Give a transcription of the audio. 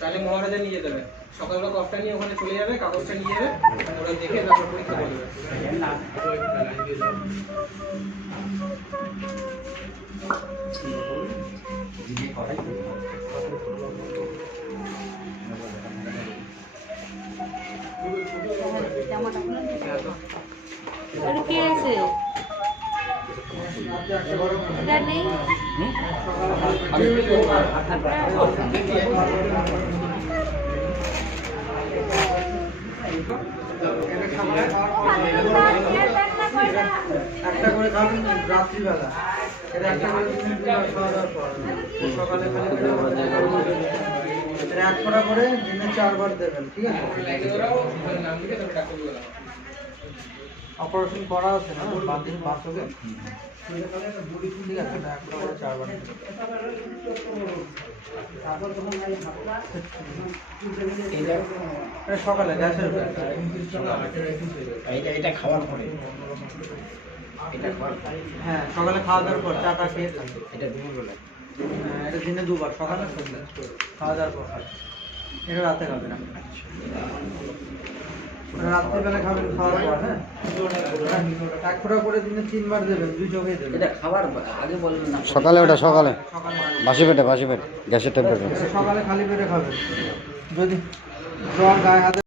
তাহলে মহারাজা নিয়ে যাবে, সকালবেলা কফটা নিয়ে ওখানে চলে যাবে, কাগজটা নিয়ে যাবে, ওরা দেখে তারপর পরীক্ষা করবে। কে আছে এটা নেই একটা করে খাবেন রাত্রিবেলা, এটা একটা করে খাওয়া দাওয়ার পর সকালে এটা এক ফোঁটা করে দিনে 4 বার দেবেন, ঠিক আছে? অপারেশন করা আছে না বাচ্চাকে, ঠিক আছে? এটা এক ফোঁটা করে 4 বার এটা সকালে গ্যাসের এটা খাওয়ার পরে, এটা খাওয়ার পরে, হ্যাঁ সকালে খাওয়া দাওয়ার পর চাটা খেয়ে থাকে। এটা দুপুরবেলা, হ্যাঁ এটা দিনে 2 বার, সকালে সন্ধ্যা খাওয়া দাওয়ার পর খাবে। এটা রাতে খাবে না, রাত্রিবেলা খাবেন খাওয়ার পর। হ্যাঁ এক ফোঁটা করে দিনে 3 বার দেবেন, 2 চোখে দেবেন। এটা খাবার আগে বলবেন না, সকালে ওটা সকালে সকালে বাসি পেটে গ্যাসের টেম্পারেচার সকালে খালি পেটে খাবেন। যদি জ্বর গায়ে হাতে